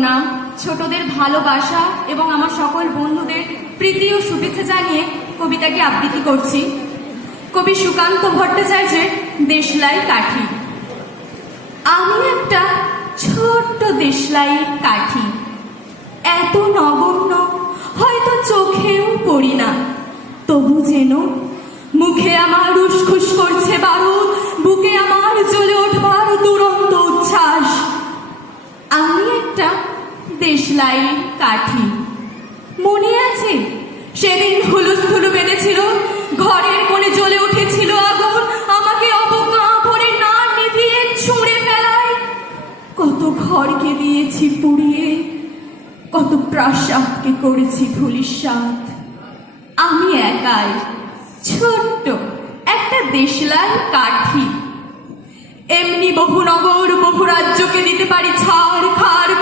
প্রণাম, ছোটদের ভালোবাসা এবং আমার সকল বন্ধুদের প্রীতি ও শুভেচ্ছা জানিয়ে কবিতাকে আবৃত্তি করছি। কবি সুকান্ত ভট্টাচার্যের দেশলাই কাঠি। আমি একটা ছোট্ট দেশলাই কাঠি, এত নগণ্য হয়তো চোখেও পড়ি না, তবু যেন মুখে আমার উসখুস করছে বারুদ, বুকে আমার জ্বলে ওঠবার দুরন্ত উচ্ছ্বাস। আমি একটা দেশলাই কাঠি। মনে আছে সেদিন হুলুস্থুলু বেঁধেছিল, ঘরের কোণে জ্বলে উঠেছিল আগুন, আমাকে অবজ্ঞা ভরে না নিভিয়ে ছুঁড়ে ফেলায়। কত ঘরকে দিয়েছি পুড়িয়ে, কত প্রাসাদকে করেছি ধূলিসাৎ। আমি একাই ছোট্ট একটা দেশলাই কাঠি। এমনি বহু নগর বহু রাজ্যকে দিতে পারি ছাড় খাড়